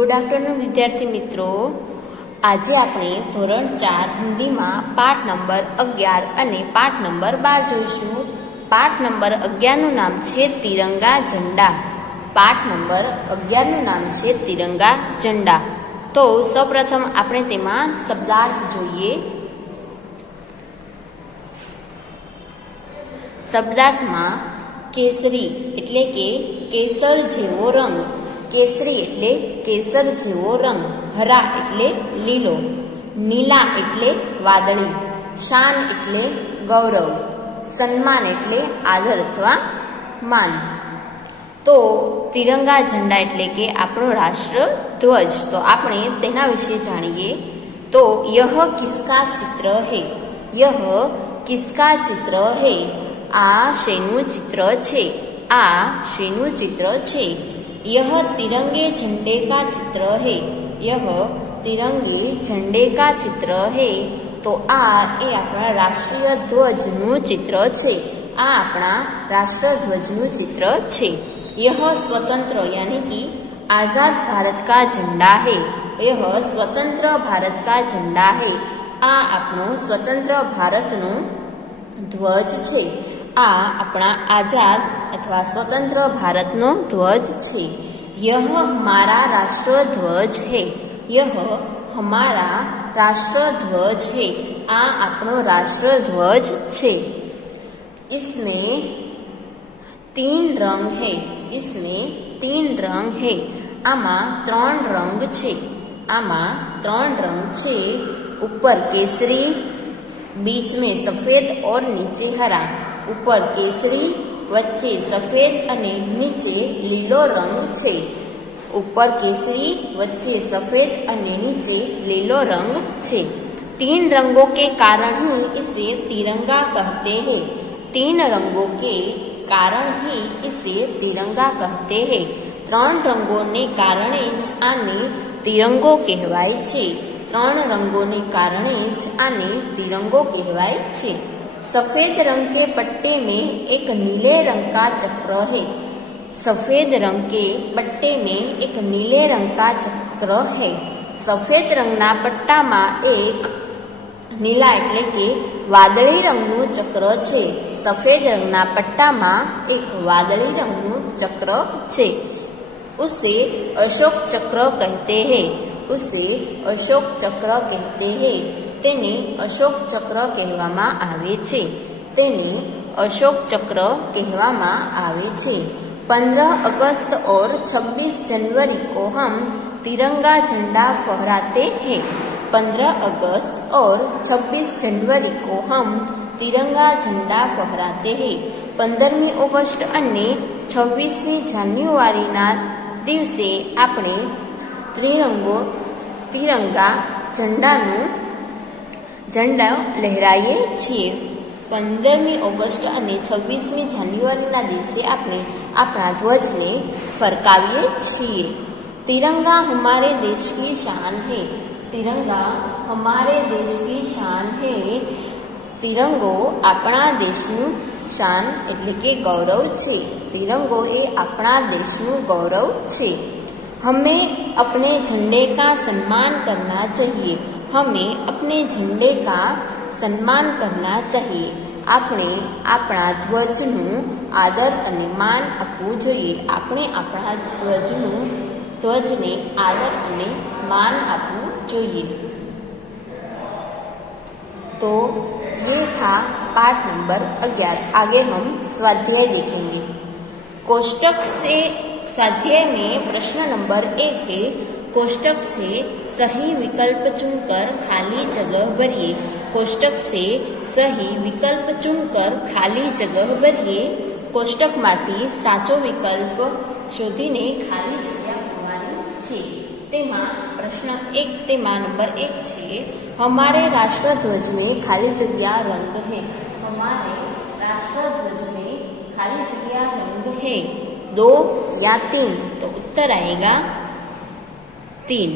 Good afternoon વિદ્યાર્થી મિત્રો, આજે આપણે ધોરણ 4 હિન્દીમાં પાઠ નંબર 11 અને પાઠ નંબર 12 જોઈશું. પાઠ નંબર 11નું નામ છે તિરંગા ઝંડા. પાઠ નંબર 11નું નામ છે તિરંગા ઝંડા. તો સૌપ્રથમ આપણે તેમાં શબ્દાર્થ જોઈએ. શબ્દાર્થમાં કેસરી એટલે કે કેસર જેવો રંગ, કેસરી એટલે કેસર જેવો રંગ, હરા એટલે લીલો, નીલા એટલે વાદળી, શાન એટલે ગૌરવ, સન્માન એટલે આદર અથવા માન. તો તિરંગા ઝંડા એટલે કે આપણો રાષ્ટ્ર ધ્વજ. તો આપણે તેના વિશે જાણીએ. તો યહ કિસકા ચિત્ર હૈ, યહ કિસકા ચિત્ર હૈ, આ શેનું ચિત્ર છે, આ શેનું ચિત્ર છે. यह तिरंगे झंडे का चित्र है, यह तिरंगे झंडे का चित्र है. तो आ ए अपना राष्ट्रीय ध्वजનું ચિત્ર છે, આ આપણા રાષ્ટ્ર ધ્વજનું ચિત્ર છે. यह स्वतंत्र यानी कि आजाद भारत का झंडा है, यह स्वतंत्र भारत का झंडा है, આ આપણો સ્વતંત્ર ભારતનો ધ્વજ છે, આ આપણા આઝાદ અથવા સ્વતંત્ર ભારતનો ધ્વજ છે. યહ હમારા રાષ્ટ્ર ધ્વજ હૈ, યહ હમારા રાષ્ટ્ર ધ્વજ હૈ, આ આપણો રાષ્ટ્ર ધ્વજ છે. इसमें 3 रंग है, इसमें 3 रंग है, આમાં 3 રંગ છે, આમાં 3 રંગ છે. ऊपर केसरी, बीच में सफेद और नीचे हरा. ऊपर केसरी, વચ્ચે સફેદ અને નીચે લીલો રંગ છે. ઉપર કેસરી, વચ્ચે સફેદ અને નીચે લીલો રંગ છે. 3 रंगों के कारण ही इसे तिरंगा कहते हैं, 3 रंगों के कारण ही इसे तिरंगा कहते हैं. 3 રંગોને કારણે જ આને તિરંગો કહેવાય છે, 3 રંગોને કારણે જ આને તિરંગો કહેવાય છે. सफेद रंग के पट्टे में एक नीले रंग का चक्र है, सफेद रंग के पट्टे में एक नीले रंग का चक्र है. सफेद रंगना पट्टाમાં એક નીલા એટલે કે વાદળી રંગનું ચક્ર છે, સફેદ રંગના પટ્ટામાં એક વાદળી રંગનું ચક્ર છે. उसे अशोक चक्र कहते हैं, उसे अशोक चक्र कहते हैं, તેને અશોક ચક્ર કહેવામાં આવે છે, તેને અશોક ચક્ર કહેવામાં આવે છે. 15 अगस्त और 26 जनवरी को हम तिरंगा झंडा फहराते हैं, 15 अगस्त और 26 जनवरी को हम तिरंगा झंडा फहराते हैं. 15મી ઓગસ્ટ અને 26મી જાન્યુઆરીના દિવસે આપણે તિરંગા ઝંડા લહેરાઈએ છીએ. 15મી ઓગસ્ટ અને 26મી જાન્યુઆરીના દિવસે આપણે આપણા ધ્વજને ફરકાવીએ છીએ. તિરંગા હમારે દેશ કી શાન હૈ, તિરંગા હમારે દેશ કી શાન હૈ, તિરંગો આપણા દેશનું શાન એટલે કે ગૌરવ છે, તિરંગો એ આપણા દેશનું ગૌરવ છે. हमें अपने झंडे का सम्मान करना चाहिए, हमें अपने झंडे का सम्मान करना चाहिए. આપણે આપણા ધ્વજનું આદર અને માન આપવું જોઈએ, આપણે આપણા ધ્વજને આદર અને માન આપવું જોઈએ. तो ये था पाठ नंबर 11. आगे हम स्वाध्याय देखेंगे. कोष्टक से स्वाध्याय में प्रश्न नंबर 1 है, कोष्टक से सही विकल्प चुनकर खाली जगह भरिए. कोष्टक से सही विकल्प चुनकर खाली जगह भरिए. कोष्टकમાંથી સાચો વિકલ્પ શોધીને ખાલી જગ્યા ભરવાની છે. તેમાં પ્રશ્ન 1, તેમાં નંબર 1 છે, हमारे राष्ट्र ध्वज में खाली जगह रंग है, हमारे राष्ट्र ध्वज में खाली जगह रंग है 2 या 3. तो उत्तर आएगा 3.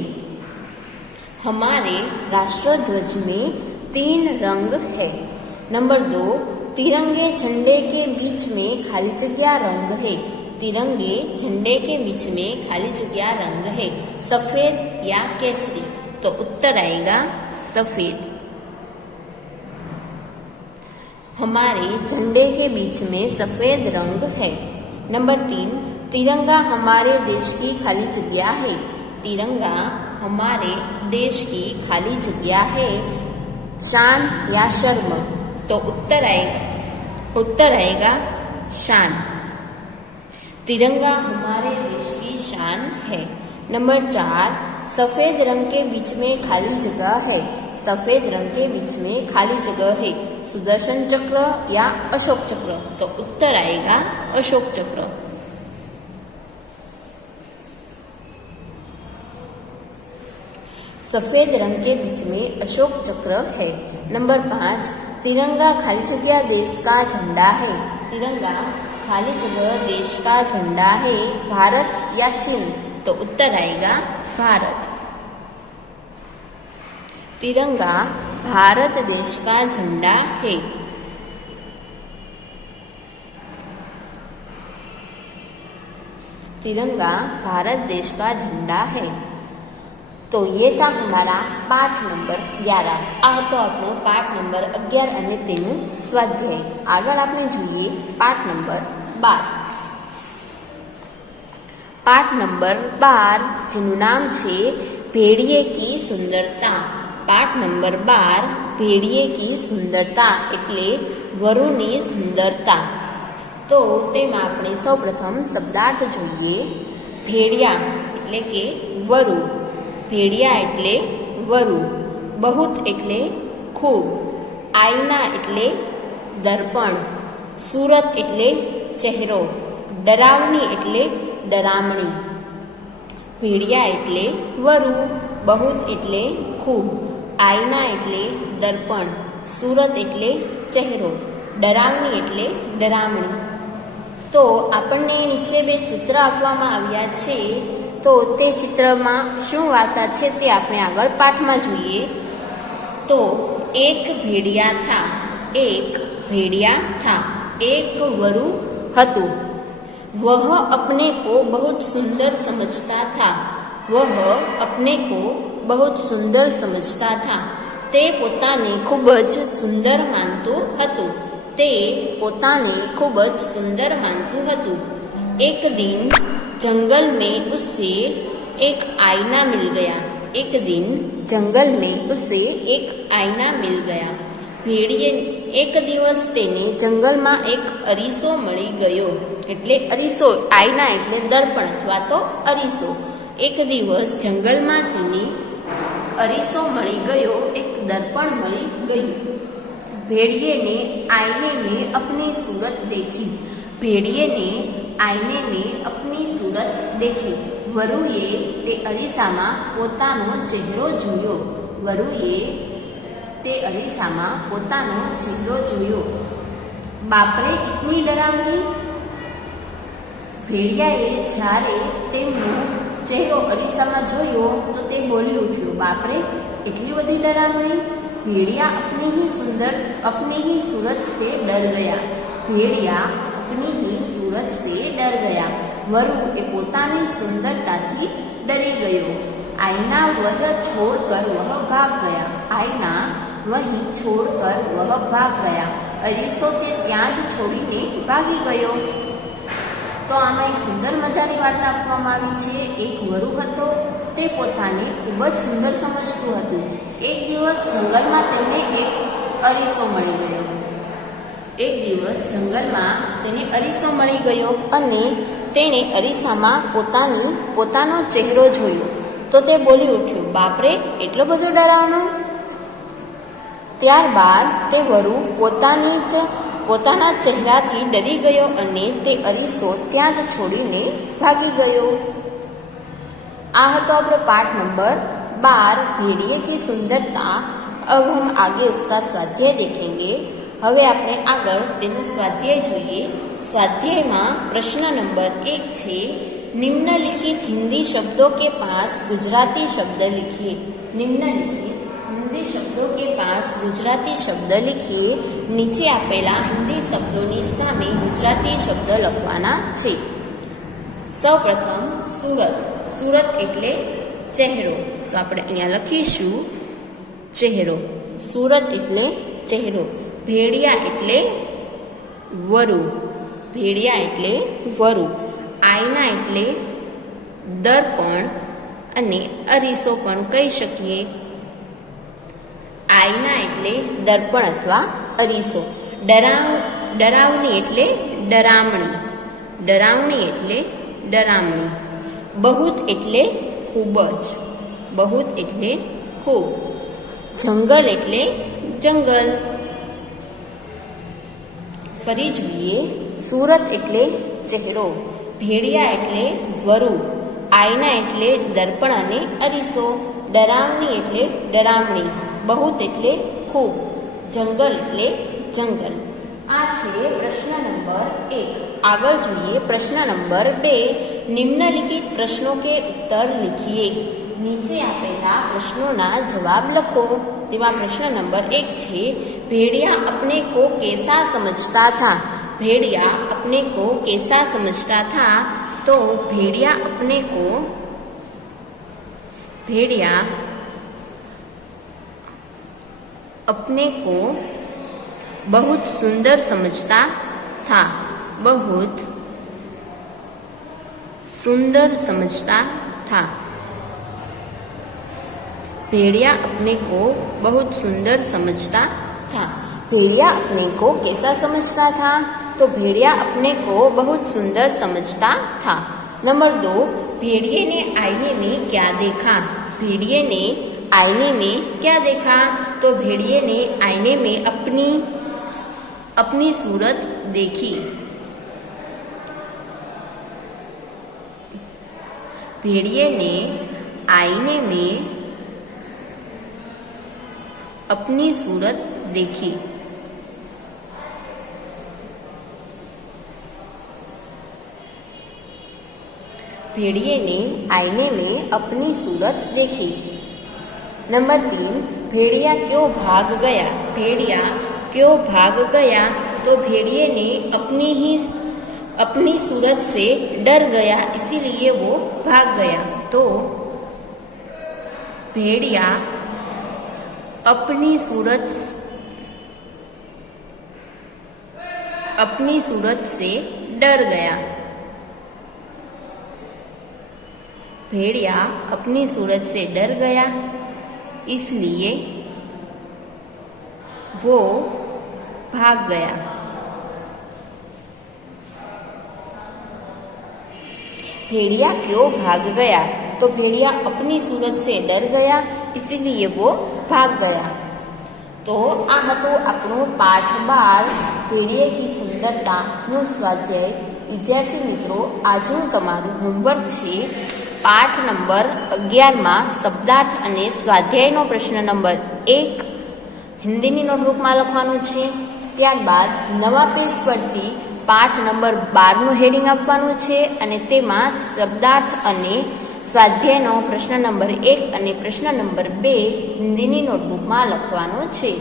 हमारे राष्ट्र ध्वज में 3 रंग है. नंबर 2, तिरंगे झंडे के बीच में खाली जगह रंग है, तिरंगे झंडे के बीच में खाली जगह रंग है, सफेद या केसरी? तो उत्तर आएगा सफेद। हमारे झंडे के बीच में सफेद रंग है। नंबर 3, तिरंगा हमारे देश की खाली जगह है। तिरंगा हमारे देश की खाली जगह है, शान या शर्म? तो उत्तर आएगा शान। तिरंगा हमारे देश की शान है। नंबर 4, सफेद रंग के बीच में खाली जगह है। सफेद रंग के बीच में खाली जगह है, सुदर्शन चक्र या अशोक चक्र? तो उत्तर आएगा अशोक चक्र। सफेद रंग के बीच में अशोक चक्र है। नंबर 5, तिरंगा खाली जगह देश का झंडा है। तिरंगा खाली जगह देश का झंडा है, भारत या चीन? तो उत्तर आएगा भारत। तिरंगा भारत देश का झंडा है। तिरंगा भारत देश का झंडा है। तो ये था हमारा पाठ नंबर 11। आ तो आपनो पाठ नंबर 11 અને તેનું સ્વાધ્યાય। આગળ આપણે જોઈએ પાઠ નંબર 12। પાઠ નંબર 12 જેનું નામ છે भेड़िए की सुंदरता। पाठ नंबर 12 भेड़िए की सुंदरता એટલે વરુની સુંદરતા। તો તેમાં આપણે સૌપ્રથમ શબ્દાર્થ જોઈએ। भेड़िया એટલે કે વરુ, भेड़िया एटले वरु, बहुत एटले खूब, आईना एटले दर्पण, सूरत एटले चेहरो, डरावनी एटले डरामणी। भेड़िया एटले वरु, बहुत एटले खूब, आईना एटले दर्पण, सूरत एटले चेहरो, डरावनी एटले डरामणी। तो आपणे नीचे बे चित्र आपवामां आव्या छे। तो ते चित्रमां शुं वार्ता छे ते आपणे आगळ पाठमां जोईए। तो एक भेड़िया था, एक भेड़िया था, एक वरु हतु, वह अपने को बहुत सुंदर समझता था, वह अपने को बहुत सुंदर समझता था, ते पोताने खूब ज सुंदर मानतो हतु, ते पोताने खूब ज सुंदर मानतुं हतुं। एक दिन जंगल में उसे एक आईना मिल गया। एक दिन जंगल में उसे एक आईना मिल गया। भेड़िए एक दिवस तेने जंगल में एक अरीसो मळी गयो। एटले अरीसो, आईना एटले दर्पण अथवा तो अरीसो। एक दिवस जंगल में तेने अरीसो मळी गयो, एक दर्पण मळी गयुं। भेड़िए ने आईने में अपनी सूरत देखी। भेड़िए ने आईने में अपनी सूरत देखी। वरुए ते अरीसामां पोतानो चेहरो जोयो। वरुए ते अरीसामां पोतानो चेहरो जोयो। बापरे, इतनी डरावनी! भेड़ियाए જ્યારે તેમનો ચહેરો અરીસામાં જોયો તો તે બોલી ઉઠ્યો, બાપરે, એટલી બધી ડરામણી! भेड़िया अपनी ही सूरत से डर गया। भेड़िया अपनी ही सूरत से डर गया। वरु ए पोतानी सुंदरता थी डरी गयो। आईना वह छोड़कर वह भाग गया। आईना वही छोड़कर वह भाग गया। अरीसो ते त्यां ज छोड़ीने भागी गयो। तो आमां एक सुंदर मजानी वार्ता आपवामां आवी छे। एक वरु हतो, ते पोताने खूब ज सुंदर समजतुं हतुं। एक दिवस जंगलमां तेने एक अरीसो मळी गयो। एक दिवस जंगलमां तेने अरीसो मळी गयो अने तेणे अरीसामां पोतानो चेहरो जोयो तो ते बोली उठ्यो, बापरे, एटलो बधो डरावनो! त्यारबाद ते वरु પોતાના ચહેરાથી ડરી ગયો અને તે અરીસો ત્યાં જ છોડીને ભાગી ગયો। આ હતો આપણો પાઠ નંબર 12 भेड़िए की सुंदरता। अब हम आगे उसका स्वाध्याय देखेंगे। હવે આપણે આગળ તેનું સ્વાધ્યાય જોઈએ। સ્વાધ્યાયમાં પ્રશ્ન નંબર 1 છે, निम्नलिखित हिंदी शब्दों के पास गुजराती शब्द लिखिए। निम्नलिखित हिंदी शब्दों के पास गुजराती शब्द लिखिए। नीचे आपेला हिंदी शब्दों ની સામે गुजराती शब्द લખવાના છે। સૌપ્રથમ સુરત. સુરત એટલે ચહેરો. તો આપણે અહીંયા લખીશું ચહેરો. સુરત એટલે ચહેરો. ભેડિયા એટલે વરુ. ભેડિયા એટલે વરુ. આઈના એટલે દર્પણ અને અરીસો પણ કહી શકીએ. આઈના એટલે દર્પણ અથવા અરીસો. ડરાવણી એટલે ડરામણી. ડરાવણી એટલે ડરામણી. બહુત એટલે ખૂબ જ. બહુત એટલે ખૂબ. જંગલ એટલે જંગલ. ફરી જોઈએ. સુરત એટલે ચહેરો. ભેડિયા એટલે વરુ. આઈના એટલે દર્પણ અને અરીસો. ડરાવણી એટલે ડરામણી. બહુત એટલે ખૂબ. જંગલ એટલે જંગલ. આ છે પ્રશ્ન નંબર 1. આગળ જોઈએ પ્રશ્ન નંબર 2. નિમ્નલિખિત પ્રશ્નો કે ઉત્તર लिखिए. નીચે આપેલા પ્રશ્નોના જવાબ લખો. તેમાં પ્રશ્ન નંબર 1 છે, भेड़िया अपने को कैसा समझता था. भेड़िया अपने को कैसा समझता था. तो भेड़िया अपने को बहुत सुंदर समझता था. बहुत सुंदर समझता था. भेड़िया अपने को बहुत सुंदर समझता था. भेड़िया अपने को कैसा समझता था. तो भेड़िया अपने को बहुत सुंदर समझता था. नंबर 2, भेड़िए ने आईने में क्या देखा. भेड़िए ने आईने में क्या देखा. तो भेड़िए ने आईने में अपनी सूरत देखी. भेड़िए ने आईने में अपनी सूरत देखी. भेड़िए ने आईने में अपनी सूरत देखी. नंबर 3, भेड़िया क्यों भाग गया. भेड़िया क्यों भाग गया. तो भेड़िए ने अपनी सूरत से डर गया, इसीलिए वो भाग गया. तो भेड़िया अपनी सूरत से डर गया. भेड़िया अपनी सूरत से डर गया, इसलिए वो भाग गया. भेड़िया क्यों भाग गया. तो भेड़िया अपनी सूरत से डर गया, इसीलिए वो भाग गया. तो आ हतो आपणो पाठ 12 भेड़िए की सुंदरता नो स्वाध्याय. विद्यार्थी मित्रों, આજનું તમારું હોમવર્ક છે પાઠ નંબર 11 માં શબ્દાર્થ અને સ્વાધ્યાયનો પ્રશ્ન નંબર 1 હિન્દીની નોટબુકમાં લખવાનો છે. ત્યારબાદ નવા પેજ પરથી પાઠ નંબર 12નું હેડિંગ આપવાનું છે અને તેમાં શબ્દાર્થ અને સ્વાધ્યાયનો પ્રશ્ન નંબર 1 અને પ્રશ્ન નંબર 2 હિન્દીની નોટબુકમાં લખવાનો છે.